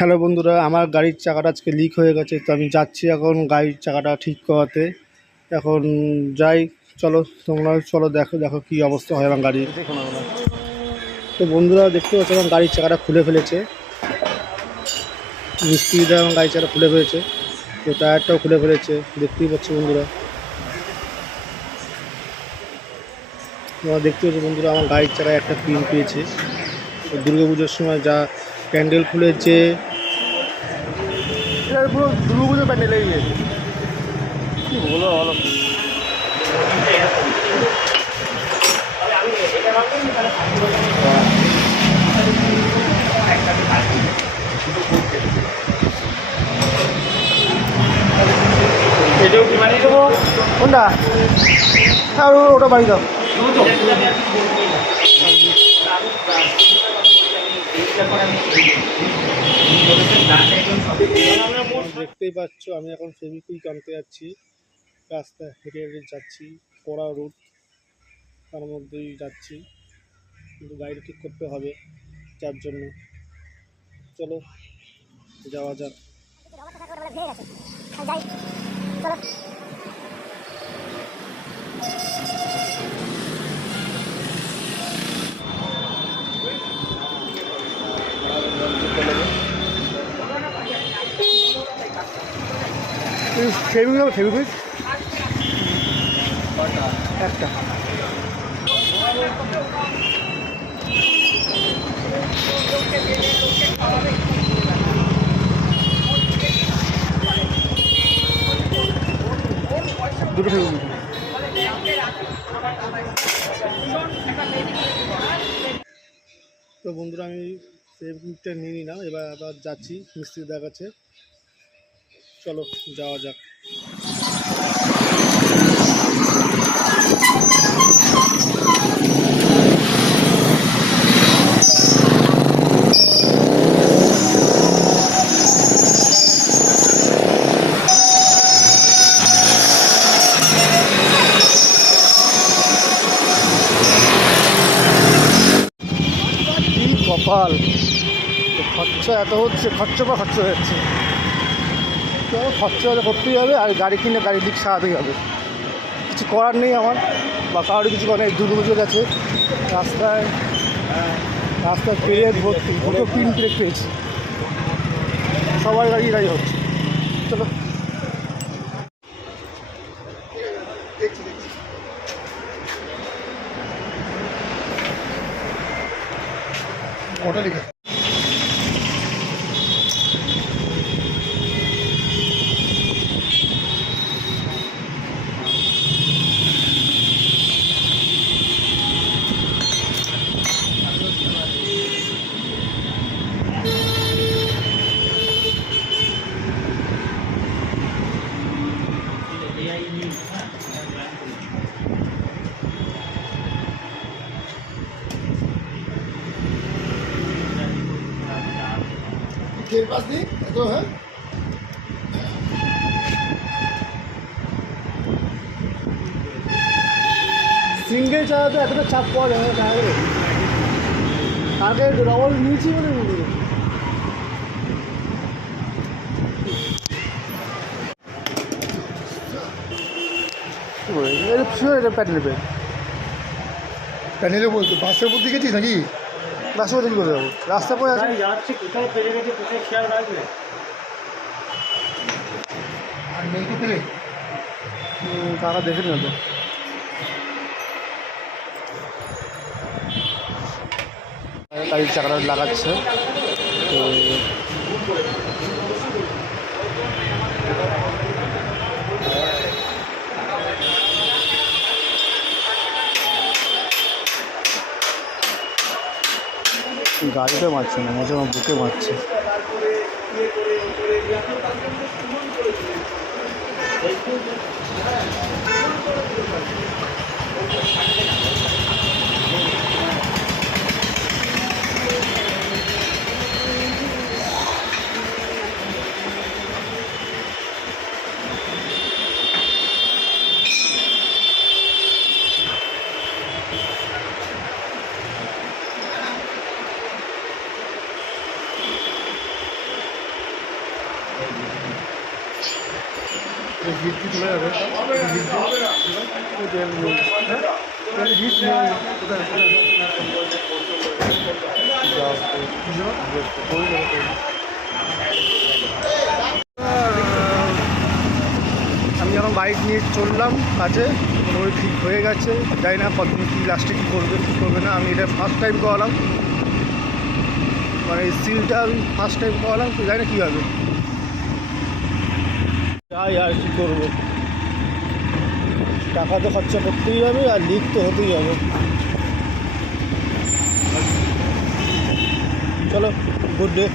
Hello বন্ধুরা, আমার গাড়ির চাকাটা আজকে লিক হয়ে গেছে, তো আমি যাচ্ছি এখন গাড়ির চাকাটা ঠিক করাতে। এখন যাই, চলো তোমরা চলো, দেখো দেখো কী অবস্থা হয় আমার গাড়ির। দেখুন আমরা, তো বন্ধুরা দেখতে পাচ্ছ আমার গাড়ির চাকাটা খুলে ফেলেছে, মিস্ত্রিরা আমার গাড়ির চাকাটা খুলে ফেলেছে, তো টায়ারটাও খুলে ফেলেছে, দেখতেই পাচ্ছ বন্ধুরা। তোমরা দেখতে পাচ্ছ বন্ধুরা, আমার গাড়ির চাকায় একটা পিন পেয়েছে। দুর্গা পুজোর সময় যা প্যান্ডেল খুলেছে, এটা পুরো দুর্গা পুজোর প্যান্ডেল লেগে গেছে, কী বলো বলো। এটাও কি বানিয়ে দেবো? কোনটা? হ্যাঁ ওটা বানিয়ে দাও। দেখতেই পাচ্ছ আমি এখন ফেভিকুইক আনতে যাচ্ছি, রাস্তায় হেঁটে হেঁটে যাচ্ছি, কড়া রোড, তার মধ্যেই যাচ্ছি, কিন্তু গাড়ি ঠিক করতে হবে, যার জন্য চলো যাওয়া যাক। ফেভিকুইক ফেভিকুইক একটা, দুটো ফেভিকুইক। তো বন্ধুরা আমি ফেভিকুইকটা নিয়ে নিলাম, এবার আবার যাচ্ছি মিস্ত্রিদের কাছে, চলো যাওয়া যাক। কপাল, খরচা এত হচ্ছে, খরচা বা খরচা হয়ে যাচ্ছে, খরচা হলে করতেই হবে, আর গাড়ি কিনে গাড়ির দিক সারাতেই হবে, কিছু করার নেই আমার, বা কারোর কিছু করার নেই। দুর্গা যাচ্ছে রাস্তায়, রাস্তায় পেরিয়ে ভর্তি, দুটো পিন ব্রেক পেয়েছি, সবার গাড়ি হচ্ছে। চলো ওটা লিখে तेरे पास नहीं तो है। সিঙ্গেল চালাতে এতটা চাপ পাওয়া যায় না টায়ারে, আগে ডবল নিয়েছি বলে এটা প্যাডেলে প্যাডেলে বলতো বাসের উপর দিয়ে গেছিস নাকি? বাসের উপর দিয়ে করে যাবো, রাস্তা পরে যাচ্ছে, কোথায় ফেলে গেছে কোথায় খেয়াল রাখবে, আর মেয়েকে ফেলে তারা দেখে না তো। গাড়ির চাকাটা লাগাচ্ছে, তো গাড়িটা মারছে না, মাঝে আমার বুকে মারছে। হিট কি চলে যাবে আমি যখন বাইক নিয়ে চললাম কাছে মোটামুটি ঠিক হয়ে গেছে, জানি না কতদিন কী লাস্টে কী করবে কী করবে না। আমি এটা ফার্স্ট টাইম করালাম, মানে এই সিলটা আমি ফার্স্ট টাইম করালাম, তো জানি না কী হবে, যাই আর কী করবো, টাকা তো খরচা করতেই হবে আর লিক তো হতেই হবে। চলো, গুড ডে।